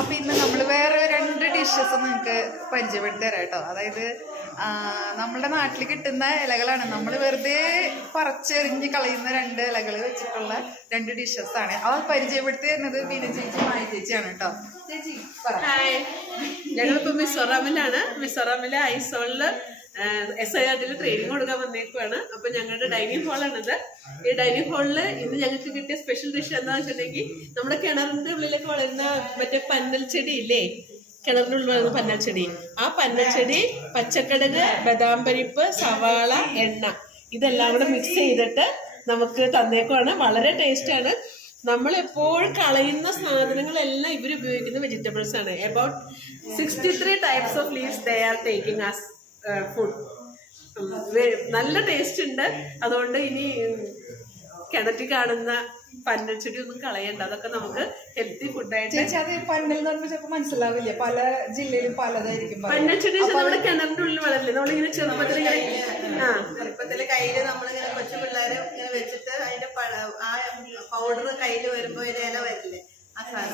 അപ്പൊ ഇന്ന് നമ്മൾ വേറെ രണ്ട് ഡിഷസ് നിങ്ങൾക്ക് പരിചയപ്പെടുത്തി തരാം കേട്ടോ. അതായത് നമ്മുടെ നാട്ടിൽ കിട്ടുന്ന ഇലകളാണ്. നമ്മൾ വെറുതെ പറിച്ചെറിഞ്ഞ് കളയുന്ന രണ്ട് ഇലകൾ വെച്ചിട്ടുള്ള രണ്ട് ഡിഷസ് ആണ്. അത് പരിചയപ്പെടുത്തി തരുന്നത് ബീന ചേച്ചി മായ ചേച്ചിയാണ് കേട്ടോ. ചേച്ചി ഞങ്ങളിപ്പോ മിസോറാമിലാണ്. മിസോറാമിലെ ഐസോളിൽ എസ് ഐ ആർഡിൽ ട്രെയിനിങ് കൊടുക്കാൻ വന്നേക്കുവാണ്. അപ്പൊ ഞങ്ങളുടെ ഡൈനിങ് ഹാളാണിത് ഈ ഡൈനിങ് ഹാളിൽ ഇന്ന് ഞങ്ങൾക്ക് കിട്ടിയ സ്പെഷ്യൽ ഡിഷ് എന്താ വെച്ചിട്ടുണ്ടെങ്കിൽ നമ്മുടെ കിണറിന്റെ ഉള്ളിലേക്ക് വളരുന്ന മറ്റേ പന്നൽ ചെടി ഇല്ലേ? കിണറിന്റെ ഉള്ളിൽ വളരുന്ന പന്നൽ ചെടി. ആ പന്നൽ ചെടി പച്ചക്കടക് ബദാം പരിപ്പ് സവാള എണ്ണ ഇതെല്ലാം കൂടെ മിക്സ് ചെയ്തിട്ട് നമുക്ക് തന്നേക്കുവാണ്. വളരെ ടേസ്റ്റാണ് നമ്മൾ എപ്പോഴും കളയുന്ന സാധനങ്ങളെല്ലാം ഇവർ ഉപയോഗിക്കുന്ന വെജിറ്റബിൾസ് ആണ്. About sixty three types of leaves they are taking as food നല്ല ടേസ്റ്റ് ഉണ്ട്. അതുകൊണ്ട് ഇനി കിണറ്റി കിണറ്റിൽ കാണുന്ന പന്നച്ചെടി ഒന്നും കളയണ്ട. അതൊക്കെ നമുക്ക് ഹെൽത്തി ഫുഡായിട്ട് ചേച്ചി അത് പന്നൽ എന്ന് പറയുമ്പോൾ ചിലപ്പോൾ മനസ്സിലാവില്ല. പല ജില്ലയിലും പലതായിരിക്കും പന്നൽച്ചെടി പന്നച്ചെടി നമ്മുടെ കിണറിന്റെ ഉള്ളിൽ വളരില്ലേ? നമ്മളിങ്ങനെ ചെറുപ്പത്തിൽ ഇങ്ങനെ ആ. ചെറുപ്പത്തിൽ കയ്യിൽ നമ്മളിങ്ങനെ കൊച്ചു പിള്ളേരെ ഇങ്ങനെ വെച്ചിട്ട് അതിന്റെ ആ പൗഡർ കയ്യിൽ വരുമ്പോ ഒരു ഇല വരില്ലേ? ആ സാധനം.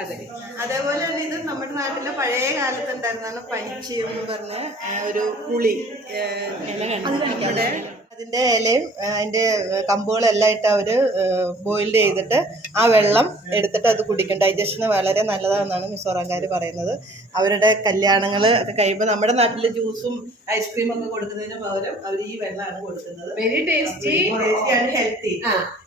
അതെ. അതേപോലെ തന്നെ ഇത് നമ്മുടെ നാട്ടിലെ പഴയ കാലത്ത് ഉണ്ടായിരുന്നാണ് പനിച്ചി എന്ന് പറഞ്ഞ ഒരു പുളി ഇവിടെ അതിന്റെ ഇലയും അതിന്റെ കമ്പുകളെല്ലാം ഇട്ട് അവർ ബോയിൽഡ് ചെയ്തിട്ട് ആ വെള്ളം എടുത്തിട്ട് അത് കുടിക്കും. ഡൈജഷന് വളരെ നല്ലതാണെന്നാണ് മിസോറാംകാർ പറയുന്നത്. അവരുടെ കല്യാണങ്ങൾ ഒക്കെ കഴിയുമ്പോൾ നമ്മുടെ നാട്ടിൽ ജ്യൂസും ഐസ്ക്രീമും ഒക്കെ കൊടുക്കുന്നതിന് പകരം അവർ ഈ വെള്ളമാണ് കൊടുക്കുന്നത്. Very tasty tasty and healthy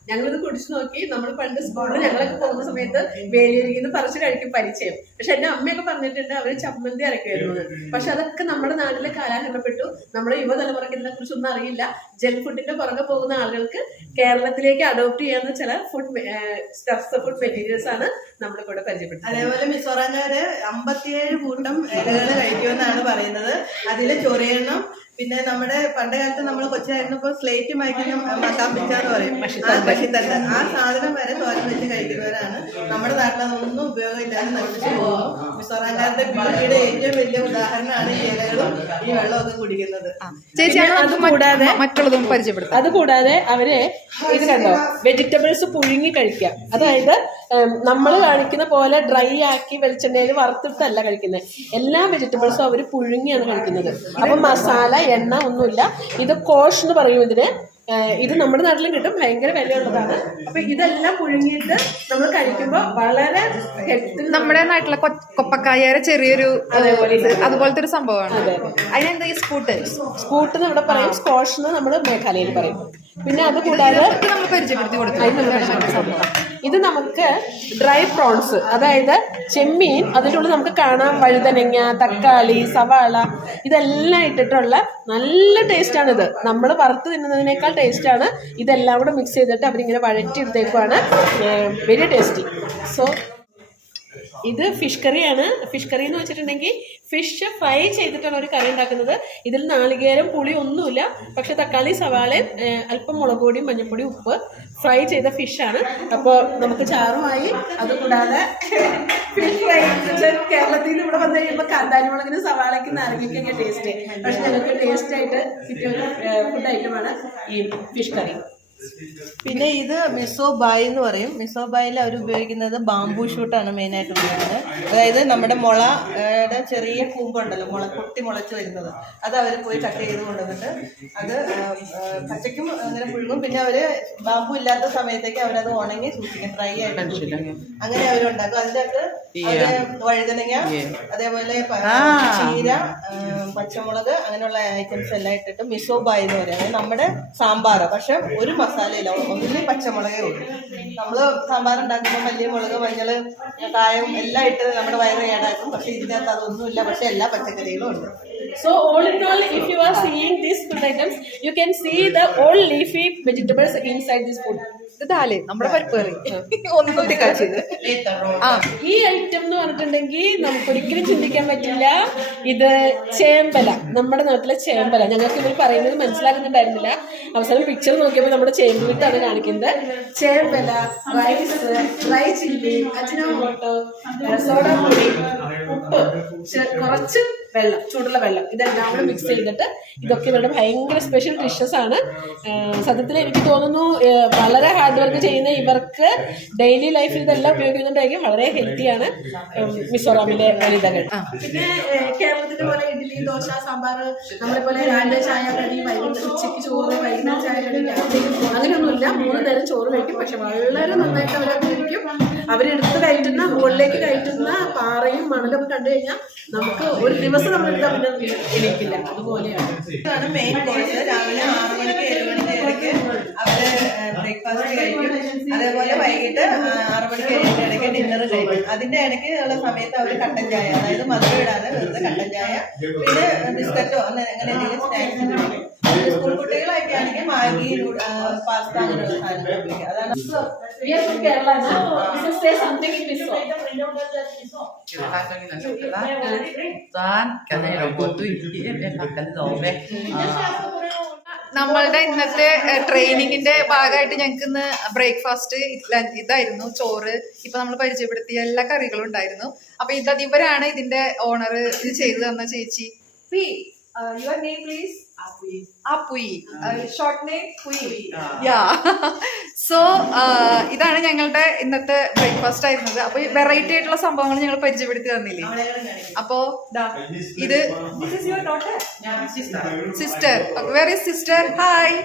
ഞങ്ങളിത് കുടിച്ചു നോക്കി. നമ്മൾ പണ്ട് സ്കൂളിൽ ഞങ്ങളൊക്കെ പോകുന്ന സമയത്ത് വേലിയിരിക്കുന്ന പറിച്ചു കഴിക്കും പരിചയം. പക്ഷെ എന്റെ അമ്മയൊക്കെ പറഞ്ഞിട്ടുണ്ട് അവർ ചമ്മന്തി അരക്കുമായിരുന്നു പക്ഷെ അതൊക്കെ നമ്മുടെ നാട്ടിലെ കാലാഹരണപ്പെട്ടു. നമ്മുടെ യുവതലമുറയ്ക്ക് ഇതിനെ കുറിച്ചൊന്നും അറിയില്ല. ജങ്ക് ഫുഡിന്റെ പുറകെ പോകുന്ന ആളുകൾക്ക് കേരളത്തിലേക്ക് അഡോപ്റ്റ് ചെയ്യാവുന്ന ചില ഫുഡ് സ്റ്റഫ്സ് ഫുഡ് മെറ്റീരിയൽസ് ആണ് നമ്മുടെ കൂടെ പരിചയപ്പെട്ടത് അതേപോലെ മിസോറാംകാര് അമ്പത്തിയേഴ് കൂട്ടം ഇലകൾ കഴിക്കുമെന്നാണ് പറയുന്നത്. അതിലെ ചൊറിയണം പിന്നെ നമ്മുടെ പണ്ട് കാലത്ത് നമ്മൾ കൊച്ചായിരുന്നപ്പോ സ്ലേറ്റ് മായ്ക്കുന്ന മത്താപ്പിച്ച എന്ന് പറയും. പക്ഷിത്തല്ല ആ സാധനം വരെ തോരൻ വെച്ച് കഴിക്കുന്നവരാണ്. നമ്മുടെ നാട്ടിൽ അതൊന്നും ഉപയോഗമില്ലാതെ നശിച്ചു പോകുന്നു. ഏറ്റവും വലിയ ഉദാഹരണമാണ് ഈ ഇലകളും ഈ വെള്ളമൊക്കെ കുടിക്കുന്നത്. ചേച്ചി അത് അത് കൂടാതെ മറ്റുള്ളതും പരിചയപ്പെടുത്താം. അതുകൂടാതെ അവർ ഇത് കണ്ടോ? വെജിറ്റബിൾസ് പുഴുങ്ങി കഴിക്കാം അതായത് നമ്മൾ കാണിക്കുന്ന പോലെ ഡ്രൈ ആക്കി വെളിച്ചെണ്ണയിൽ വറുത്തിട്ടല്ല കഴിക്കുന്നത്. എല്ലാ വെജിറ്റബിൾസും അവർ പുഴുങ്ങിയാണ് കഴിക്കുന്നത്. അപ്പൊ മസാല എണ്ണ ഒന്നുമില്ല. ഇത് കോഷ് എന്ന് പറയും ഇതിന്. ഇത് നമ്മുടെ നാട്ടിലും കിട്ടും. ഭയങ്കര വിലയുള്ളതാണ്. അപ്പൊ ഇതെല്ലാം പുഴുങ്ങിയിട്ട് നമ്മൾ കഴിക്കുമ്പോൾ വളരെ നമ്മുടെ നാട്ടിലെ കൊപ്പക്കായ ചെറിയൊരു അതുപോലത്തെ ഒരു സംഭവമാണ്. അതിനെന്താ ഈ സ്കൂട്ട്? സ്കൂട്ട് ഇവിടെ പറയും. സ്കോഷ് നമ്മൾ മേഘാലയയിൽ പറയും. പിന്നെ അത് കൂടാതെ നമ്മൾ പരിചയപ്പെടുത്തി കൊടുക്കാം. ഇത് നമുക്ക് ഡ്രൈ പ്രോൺസ് അതായത് ചെമ്മീൻ അതിനുള്ളിൽ നമുക്ക് കാണാം വഴുതനങ്ങ തക്കാളി സവാള ഇതെല്ലാം ഇട്ടിട്ടുള്ള നല്ല ടേസ്റ്റാണിത് നമ്മൾ വറുത്ത് തിന്നുന്നതിനേക്കാൾ ടേസ്റ്റാണ് ഇതെല്ലാം കൂടെ മിക്സ് ചെയ്തിട്ട് അവരിങ്ങനെ വഴറ്റി എടുത്തേക്കുവാണ് വെരി ടേസ്റ്റി സോ ഇത് ഫിഷ് കറിയാണ് ഫിഷ് കറി എന്ന് വെച്ചിട്ടുണ്ടെങ്കിൽ ഫിഷ് ഫ്രൈ ചെയ്തിട്ടാണ് ഒരു കറി ഉണ്ടാക്കുന്നത്. ഇതിൽ നാളികേരം പുളി ഒന്നുമില്ല. പക്ഷെ തക്കാളി സവാളയും അല്പം മുളക് പൊടിയും മഞ്ഞൾപ്പൊടി ഉപ്പ് ഫ്രൈ ചെയ്ത ഫിഷാണ് അപ്പോൾ നമുക്ക് ചാറുമായി അതുകൂടാതെ ഫിഷ് ഫ്രൈ കേരളത്തിൽ നിന്ന് ഇവിടെ വന്നു കഴിയുമ്പോൾ കാന്താരി മുളകിന് സവാളയ്ക്ക് നാരങ്ങയ്ക്കൊക്കെ ടേസ്റ്റ് പക്ഷെ ഞങ്ങൾക്ക് ടേസ്റ്റ് ആയിട്ട് കിട്ടിയ ഫുഡ് ഐറ്റമാണ് ഈ ഫിഷ് കറി പിന്നെ ഇത് മിസോ ബായ് എന്ന് പറയും. മിസോ ബായിൽ അവർ ഉപയോഗിക്കുന്നത് ബാംബൂ ഷൂട്ടാണ് മെയിനായിട്ട് ഉപയോഗിക്കുന്നത്. അതായത് നമ്മുടെ മുളയുടെ ചെറിയ കൂമ്പുണ്ടല്ലോ മുള കൊട്ടി മുളച്ച് വരുന്നത്. അത് അവർ പോയി കട്ട് ചെയ്ത് കൊണ്ടുവന്നിട്ട് അത് പച്ചയ്ക്കും അങ്ങനെ പുഴുകും പിന്നെ അവർ ബാമ്പു ഇല്ലാത്ത സമയത്തേക്ക് അവരത് ഉണങ്ങി സൂക്ഷിക്കും ഡ്രൈ ആയിട്ട് അങ്ങനെ അവരുണ്ടാക്കും അതിന്റെ അകത്ത് അവർ വഴുതനങ്ങ അതേപോലെ ചീര ആ, പച്ചമുളക് അങ്ങനെയുള്ള ഐറ്റംസ് എല്ലാം ഇട്ടിട്ട് മിസോ ബായ് എന്ന് പറയുന്നത് നമ്മുടെ സാമ്പാറ്. പക്ഷെ ഒരു മസാലയില്ല. ഒന്നിൽ പച്ചമുളകേ ഉള്ളൂ. നമ്മൾ സാമ്പാർ ഉണ്ടാക്കുമ്പോൾ വലിയ മുളക് മഞ്ഞൾ കായം എല്ലാം ഇട്ട് നമ്മുടെ വയറ് ഏടാക്കും. പക്ഷെ ഇതിനകത്ത് അതൊന്നുമില്ല. പക്ഷെ എല്ലാ പച്ചക്കറികളും ഉണ്ട്. So all in all, if you are seeing these food items, you can see the all leafy vegetables inside this food. ഇത് ദാൽ നമ്മുടെ പരിപ്പ് കറി. ഒന്നും കാച്ചത് ആ. ഈ ഐറ്റം എന്ന് പറഞ്ഞിട്ടുണ്ടെങ്കിൽ നമുക്ക് ഒരിക്കലും ചിന്തിക്കാൻ പറ്റില്ല. ഇത് ചേമ്പല നമ്മുടെ നാട്ടിലെ ചേമ്പല. ഞങ്ങൾക്ക് ഇവർ പറയുന്നത് മനസ്സിലാക്കുന്നുണ്ടായിരുന്നില്ല അവസാനം പിക്ചർ നോക്കിയപ്പോൾ നമ്മുടെ ചേമ്പ് വിത്താണ് കാണിക്കുന്നത്. ചേമ്പല rice dry chilli Ajinomoto soda പൊടി ഉപ്പ്. കുറച്ച് വെള്ളം ചൂടുള്ള വെള്ളം. ഇതെല്ലാം കൂടെ മിക്സ് ചെയ്തിട്ട് ഇതൊക്കെ ഇവരുടെ ഭയങ്കര സ്പെഷ്യൽ ഡിഷസ് ആണ്. സത്യത്തിൽ എനിക്ക് തോന്നുന്നു വളരെ ഹാർഡ് വർക്ക് ചെയ്യുന്ന ഇവർക്ക് ഡെയിലി ലൈഫിൽ ഇതെല്ലാം ഉപയോഗിക്കുന്നുണ്ടെങ്കിൽ വളരെ ഹെൽത്തിയാണ് മിസോറാമിലെ വനിതകൾ. പിന്നെ കേരളത്തിന്റെ പോലെ ഇഡ്ഡലി ദോശ സാമ്പാർ നമ്മളെ പോലെ രാവിലെ ചായ കടി വൈകുന്നേരം ഉച്ചയ്ക്ക് ചോറ് വൈകുന്നേരം ചായ കടി അങ്ങനെയൊന്നുമില്ല. മൂന്ന് നേരം ചോറ് കഴിക്കും പക്ഷെ വളരെ നന്നായിട്ട് അവരത് കഴിക്കും. അവരെടുത്ത് കയറ്റുന്ന മുകളിലേക്ക് കയറ്റുന്ന പാറയും മണലും കണ്ടു കഴിഞ്ഞാൽ നമുക്ക് ഒരു ദിവസം നമ്മളെടുത്താൽ പിന്നെ എണീക്കില്ല അതുപോലെയാണ്. ഇതാണ് മെയിൻ കോഴ്സ് രാവിലെ ആറ് മണിക്ക് ഏഴ് മണിക്ക് ഇടയ്ക്ക് അവർ ബ്രേക്ക്ഫാസ്റ്റ് കഴിക്കും. അതേപോലെ വൈകിട്ട് ആറ് മണിക്ക് ഏഴിന്റെ ഇടയ്ക്ക് ഡിന്നർ കഴിക്കും. അതിന്റെ ഇടയ്ക്ക് ഉള്ള സമയത്ത് അവർ കട്ടൻ ചായ അതായത് മധുരം ഇടാതെ വെറുതെ കട്ടൻ ചായ പിന്നെ ബിസ്ക്കറ്റോ അങ്ങനെ എന്തെങ്കിലും സ്നാക്സ് കഴിക്കും സ്കൂൾ കുട്ടികളൊക്കെ ആണെങ്കിൽ മാഗി പാസ്ത അങ്ങനെയുള്ള സാധനങ്ങൾ അതാണ് We Toán, cái này là của cái về നമ്മളുടെ ഇന്നത്തെ ട്രെയിനിങ്ങിന്റെ ഭാഗമായിട്ട് ഞങ്ങൾക്ക് ഇന്ന് ബ്രേക്ക്ഫാസ്റ്റ് ഇതായിരുന്നു ചോറ് ഇപ്പൊ നമ്മൾ പരിചയപ്പെടുത്തിയ എല്ലാ കറികളും ഉണ്ടായിരുന്നു അപ്പൊ ഇത് ഇവരാണ് ഇതിന്റെ ഓണർ ഇത് ചെയ്തു തന്ന ചേച്ചി P your Apui. Please Apui short name Pui ya so ഇതാണ് ഞങ്ങളുടെ ഇന്നത്തെ ബ്രേക്ക്ഫാസ്റ്റ് ആയിരുന്നത്. അപ്പൊ വെറൈറ്റി ആയിട്ടുള്ള സംഭവങ്ങൾ ഞങ്ങൾ പരിചയപ്പെടുത്തി തന്നില്ലേ? അപ്പോ ഇത് യുവർ ഡോട്ടർ സിസ്റ്റർ വേറെ സിസ്റ്റർ ഹായ്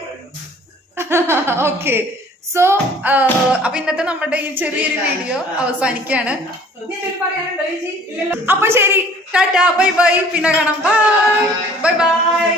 ഓക്കെ സോ അപ്പൊ ഇന്നത്തെ നമ്മുടെ ഈ ചെറിയൊരു വീഡിയോ അവസാനിക്കുകയാണ്. അപ്പൊ ശരി ടാറ്റ ബൈ ബൈ. പിന്നെ കാണാം. Bye bye bye